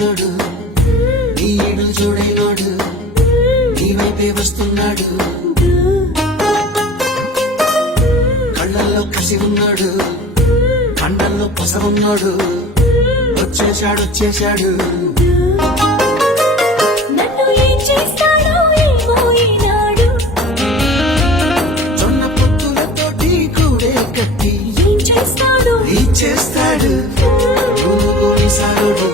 చూడైనోడు నీ ఈడు చూడైనోడు నీ వైపే వస్తున్నాడు కళ్ళల్లో కసి ఉన్నాడు కండల్లో పస ఉన్నాడు వచ్చేశాడు నన్ను ఏం చేస్తాడో ఏమో ఈనాడు జొన్న పొత్తులతోటి కూడే కట్టి ఏం చేస్తాడో ఈ చేస్తాడు సారుడు